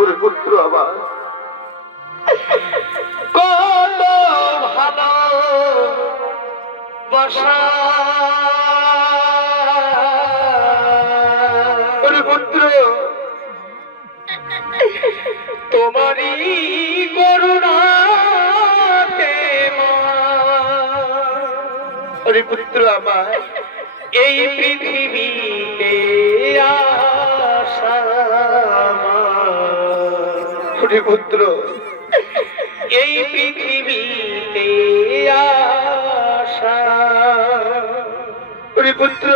ওরে পুত্র আমার, কত ভালো বসা। ওরে পুত্র, তোমারই করুণাতে মা। ওরে পুত্র আমার, এই পৃথিবীতে আসা আমার। ওরে পুত্র, এই পৃথিবীতে আসা। ওরে পুত্র,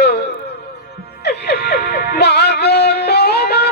মা গো তোমার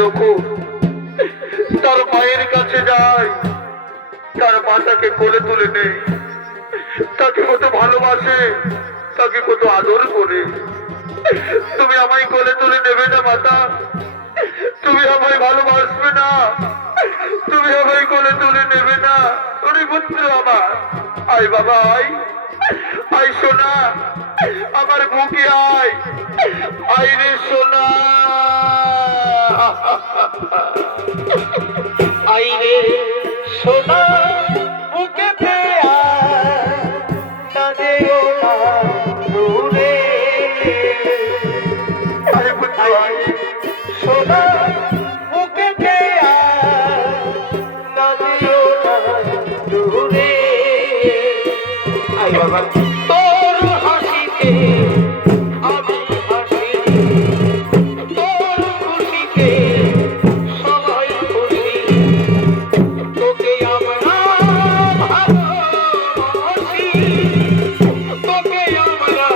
যখন তার মায়ের কাছে যায়, তার মা তাকে কোলে তুলে নেয়, তাকে কত ভালোবাসে, তাকে কত আদর করে। তুমি আমায় কোলে তুলে নেবে না মাতা? তুমি আমায় ভালোবাসবে না? তুমি আমায় কোলে তুলে নেবে না? ওরে পুত্র আমার, আয় বাবা, আয় আয় সোনা, আমার বুকে আয়, আয় রে সোনা, আই রে সোনা, বুকেতে আয় দূরে। আরে আয় সোনা, বুকেতে আয় দূরে। আই বাবা, তোর হাসিতে আমি হাসি, তোর খুশিতে সবাই খুশি, তোকে আমরা ভালোবাসি, তোকে আমরা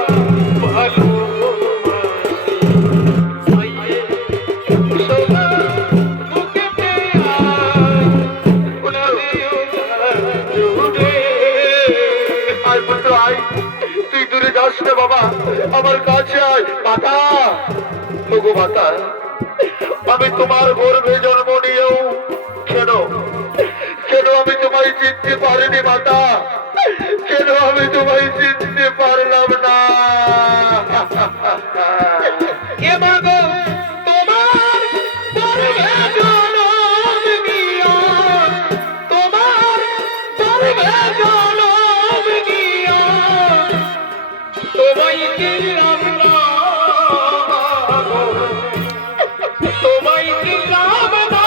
ভালোবাসি। সোনা বুকেতে আয়, দূরে। আয় পুত্র আয়, তুই দূরে যাস না বাবা, আমার কাছে আয়। মাতা, ওগো মাতা, আমি তোমার গর্ভে জন্ম নিয়েও কেন কেন আমি তোমায় চিনতে পারিনি মাতা? কেন আমি তোমায় চিনতে পারলাম না? এ মা গো, তোমার গর্ভে জন্ম নিয়ে, তোমার গর্ভে জন্ম নিয়ে তোমায় দিলাম না, তোমায় দিলাম না।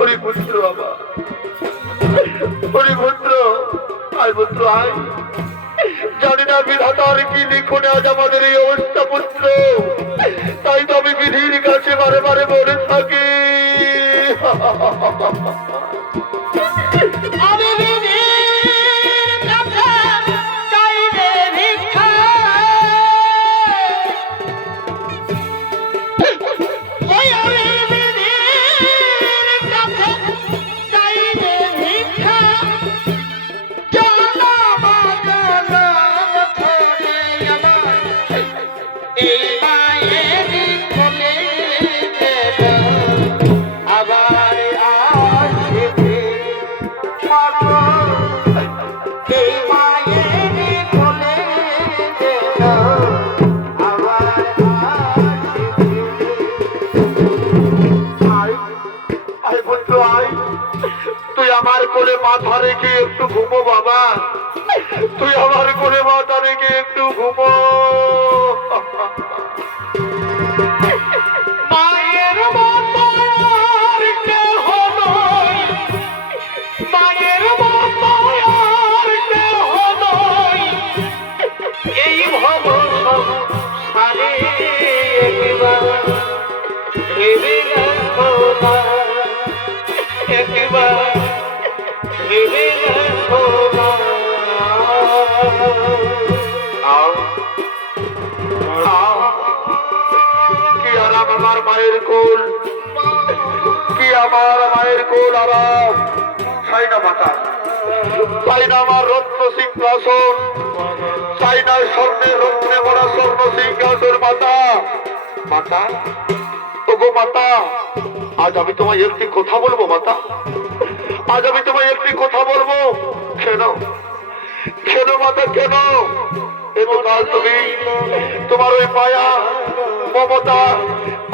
ওরে পুত্র আমার, ওরে পুত্র, আয় পুত্র আয়। জানি না বিধাতার কি লিখনে আজ আমাদের এই অবস্থা পুত্র, তাই তো আমি বিধির কাছে বারে বারে বলে থাকি, আমি বিধির কাছে চাইলে ভিক্ষা, ওই আমি বিধির কাছে চাইলে ভিক্ষা, জনম জনম ধরে আমার এই মায়েরই কোলে দেব, আবার আসবে মাগো, এই মায়েরই কোলে দেব, আবার আসবে। আয় আয় পুত্র আয়, তুই আমার কোলে মাথা রেখে একটু ঘুমো বাবা, তুই আমার কোলে মাথা রেখে একটু ঘুমো। মায়ের মতো আর কেহ নয়, মায়ের মতো আর কেহ নয়, এই ভব সংসারে একবার মায়ের কোল, কি আমার মায়ের কোল আরাম, চাই না মাতা, চাই না আমার রত্ন সিংহাসন, চাই না স্বর্ণের রত্নে মোড়া স্বর্ণ সিংহাসন। মাতা, মাতা, ওগো মাতা, আজ আমি তোমায় একটি কথা বলবো মাতা, আজ আমি তোমায় একটি কথা বলবো। কেন, কেন মাতা, কেন এতকাল তুমি তোমার ওই মায়া মমতা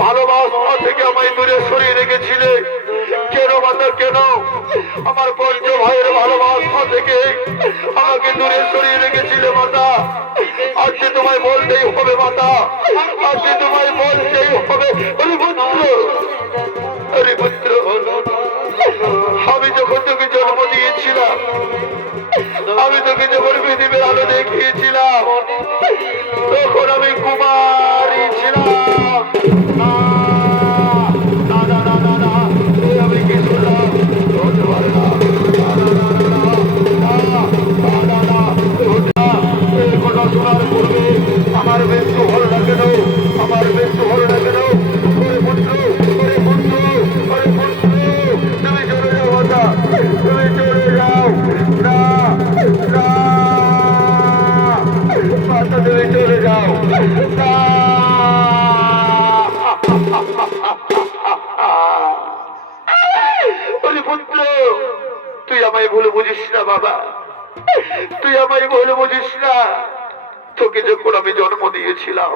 ভালোবাসা থেকে আমায় দূরে সরিয়ে রেখেছিলে? কেন মাতা, কেন আমার পঞ্চ ভাইয়ের ভালোবাসা থেকে আমাকে দূরে সরিয়ে রেখেছিলে মাতা? আজকে তোমায় বলতেই হবে মাতা, আজকে তোমায় বলতেই হবে। ওরে পুত্র, ওরে পুত্র, আমি যখন তোকে জন্ম দিয়েছিলাম, আমি তোকে যখন পৃথিবীর আলো দেখিয়েছিলাম, তখন আমি কুমারী ছিলাম। না না না না না না, আমি কি শুনলাম? হতে পারে না, কথা শোনার পূর্বে আমার মৃত্যু হল না কেন, আমার মৃত্যু হল না কেন? ওরে পুত্র, ওরে পুত্র, ওরে পুত্র, তুমি চলে যাও মাতা, তুমি চলে যাও। না না মাতা, তুমি চলে যাও না। ওরে পুত্র, তুই আমায় ভুল বুঝিস না বাবা, তুই আমায় ভুল বুঝিস না। তোকে যখন আমি জন্ম দিয়েছিলাম,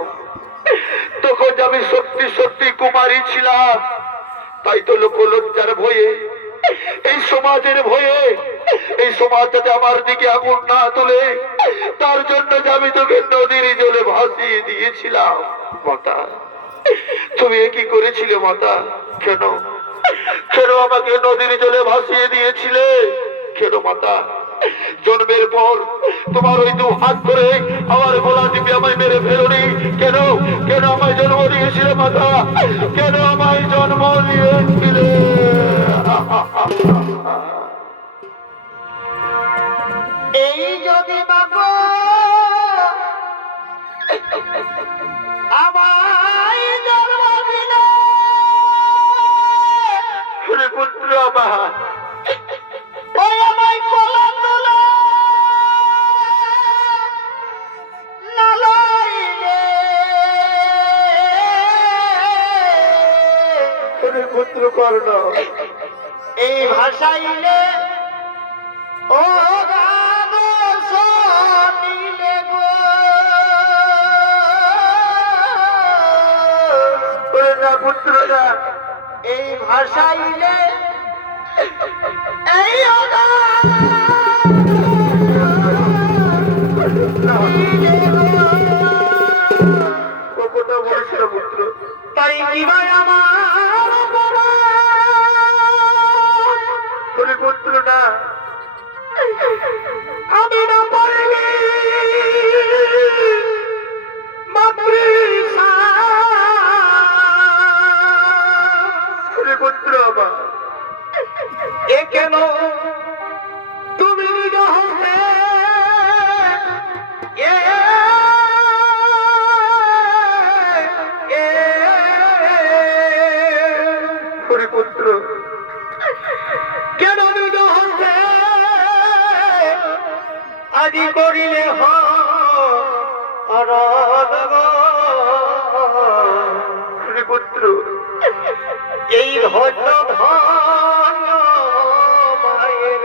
তখন আমি সত্যি সত্যি কুমারী ছিলাম। তাই তো লোক লজ্জার ভয়ে, এই সমাজের ভয়ে, এই সমাজ যাতে আমার দিকে আগুন না তোলে, তার জন্য যে আমি তোকে নদীর জলে ভাসিয়ে দিয়েছিলাম। মাতা, তুমি কি করেছিলে মাতা? কেন, কেন আমাকে নদীর জলে ভাসিয়ে দিয়েছিলে? কেন মাতা? জন্মের পর তোমার ওই দু হাত ধরে আমার গলা টিপে আমায় মেরে ফেলোনি কেন? কেন আমায় জন্ম দিয়েছিলে মাতা? কেন আমায় জন্ম দিয়েছিলে? এই যদি বাবা আমায় জন্ম দিলে, পুত্র আমার, ওই আমায় কোলে তুলে নালাইলে, পুত্র কর্ণ, এই ভাষাইলে ও গান শুনিলে গো, না পুত্র না, এই ভাষাইলে এই ও গান শুনিলে গো। কথা বলেছিল পুত্র। তাই কি ভাই আমার পুত্র না, আমি না পারিনি পুত্র আমার, এ কেন তুমি হতে পুত্র কেন নিজ হতে আজি করিলে পুত্র এই ধন্য ধন্য মায়ের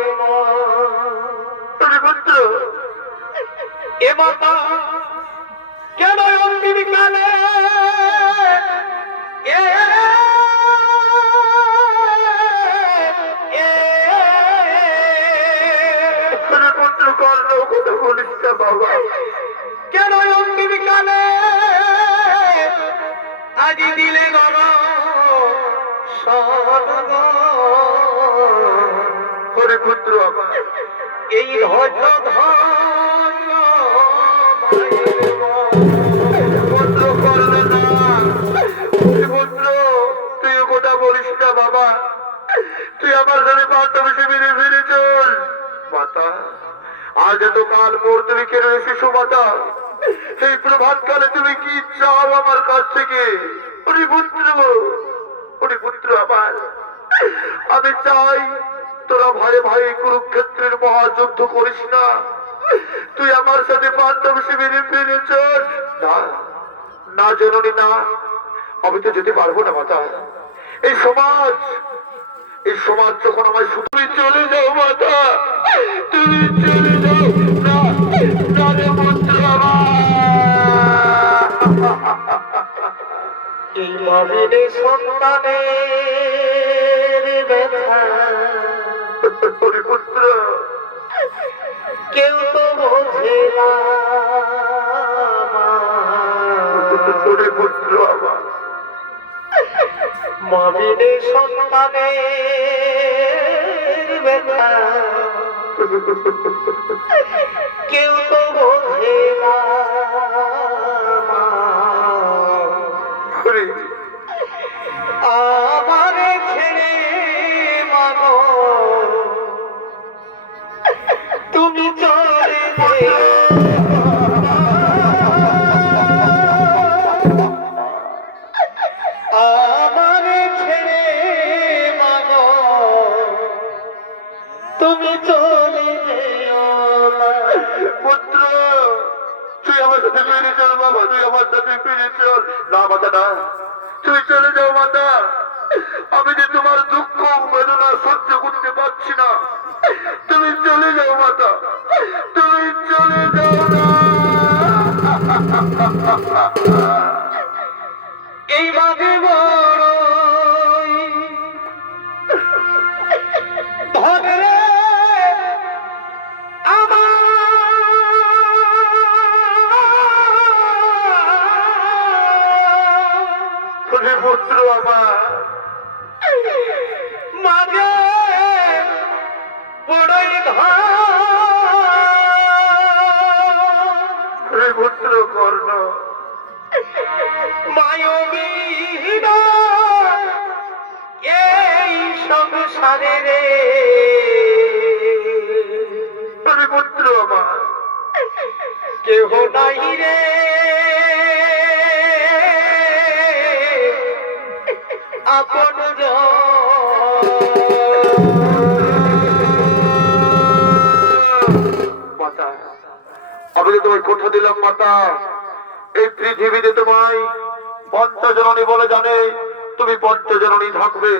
পুত্র এ মাতা কেন অন্তিম কালে পুত্র কর্ণ, কথা বলিস না বাবা। কেন অন্তিম কালে আজি দিলে গর হরে পুত্র আমার, এই ধন্য ধন্য পুত্র কর্ণ না, পুত্র তুই কথা বলিস না বাবা, তুই আমার সাথে পাল্টা বেশি মেরে ফিরে চল। মাতা, আজ এত কাল পর তুমি কেন শিশু মাতা? এই প্রভাতকালে তুমি কি চাও আমার কাছ থেকে? ওরে পুত্র আমার, আমি চাই তোরা ভাই ভাই কুরুক্ষেত্রের মহাযুদ্ধ করিস না। তুই আমার সাথে পাণ্ডব শিবিরে ফিরে চল। না না জননী না, আমি তো যেতে পারবো না মাতা। এই সমাজ যখন আমায় তুমি চলে যাও মাতা, তুমি চলে যাও। না না রে পুত্র আমার। এই মাবিনে সন্তানের ব্যথা ওরে পুত্র, কেউ তো বোঝে না ওরে পুত্র আমার। মাবিনে সন্তানের ব্যথা কেউ তো বোঝে না ওরে আমারে ছেড়ে মাগো তুমি চলে যেও। আমারে ছেড়ে মাগো তুমি চলে যেও না। পুত্র, তুই আমার সাথে ফিরে চল বাবা, তুই আমার সাথে ফিরে চল। না মাতা না, তুমি চলে যাও মাতা। আমি যে তোমার দুঃখ বেদনা সহ্য করতে পারছি না। তুমি চলে যাও মাতা, তুমি চলে যাও না। এই বাদে বড়ই ধরে ওরে পুত্র আমার, মাঝে বড়ই ওরে পুত্র কর্ণ, মায়বীর এই সংসারে রে ওরে পুত্র আমার। কেহ নাই রে আপন মাতা, আমি তো তোমায় কথা দিলাম মাতা, এই পৃথিবীতে তোমায় পঞ্চজননী বলে জানে, তুমি পঞ্চজননী থাকবে।